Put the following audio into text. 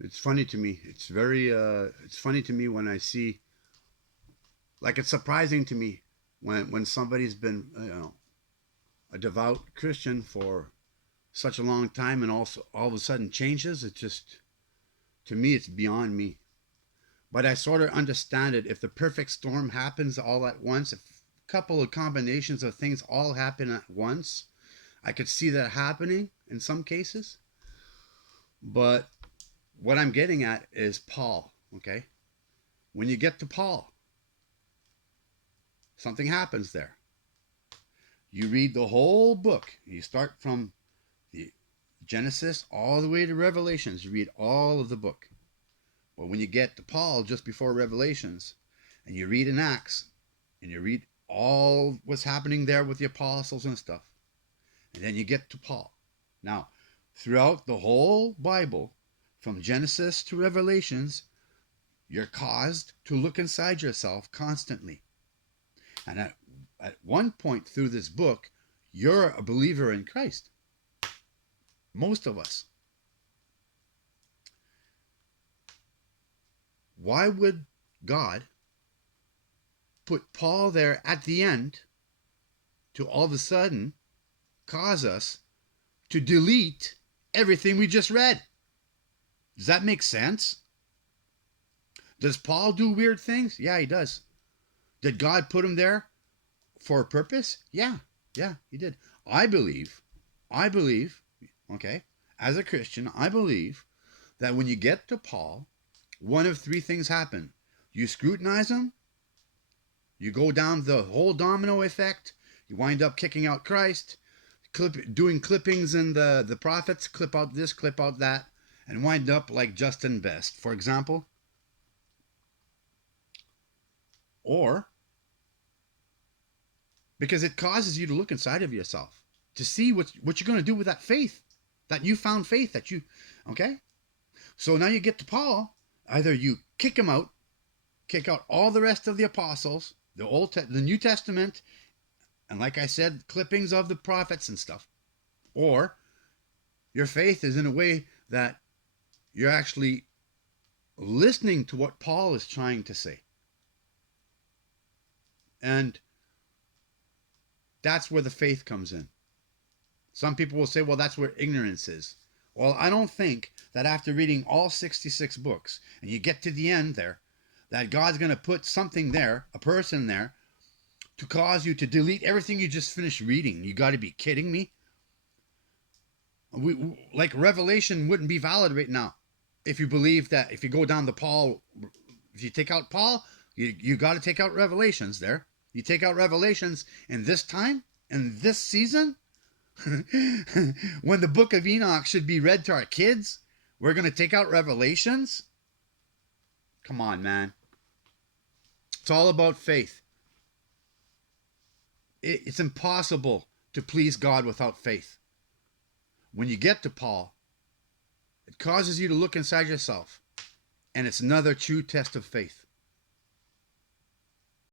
It's funny to me. It's funny to me when I see, like, it's surprising to me when somebody's been, a devout Christian for such a long time and also all of a sudden changes. It just, to me, it's beyond me. But I sort of understand it. If the perfect storm happens all at once, if a couple of combinations of things all happen at once, I could see that happening in some cases. But what I'm getting at is Paul, okay? When you get to Paul, something happens there. You read the whole book. You start from the Genesis all the way to Revelations. You read all of the book. But when you get to Paul just before Revelations, and you read in Acts, and you read all what's happening there with the apostles and stuff, and then you get to Paul. Now, throughout the whole Bible, from Genesis to Revelations, you're caused to look inside yourself constantly. And at one point through this book, you're a believer in Christ. Most of us. Why would God put Paul there at the end to all of a sudden cause us to delete everything we just read? Does that make sense? Does Paul do weird things? Yeah, he does. Did God put him there for a purpose? Yeah, yeah, he did. I believe, I believe, okay, as a Christian, I believe that when you get to Paul, one of three things happen. You scrutinize him, you go down the whole domino effect, you wind up kicking out Christ, doing clippings in the prophets, clip out this, clip out that, and wind up like Justin Best, for example. Or because it causes you to look inside of yourself to see what you're going to do with that faith, that newfound faith that you, okay? So now you get to Paul. Either you kick him out, kick out all the rest of the apostles, the New Testament, and like I said, clippings of the prophets and stuff, or your faith is in a way that you're actually listening to what Paul is trying to say. And that's where the faith comes in. Some people will say, well, that's where ignorance is. Well, I don't think that after reading all 66 books and you get to the end there, that God's going to put something there, a person there, to cause you to delete everything you just finished reading. You got to be kidding me. Like Revelation wouldn't be valid right now if you believe that if you go down the Paul, if you take out Paul, you got to take out Revelations there. You take out Revelations in this time, in this season, when the book of Enoch should be read to our kids, we're going to take out Revelations? Come on, man. It's all about faith. It's impossible to please God without faith. When you get to Paul, it causes you to look inside yourself, and it's another true test of faith.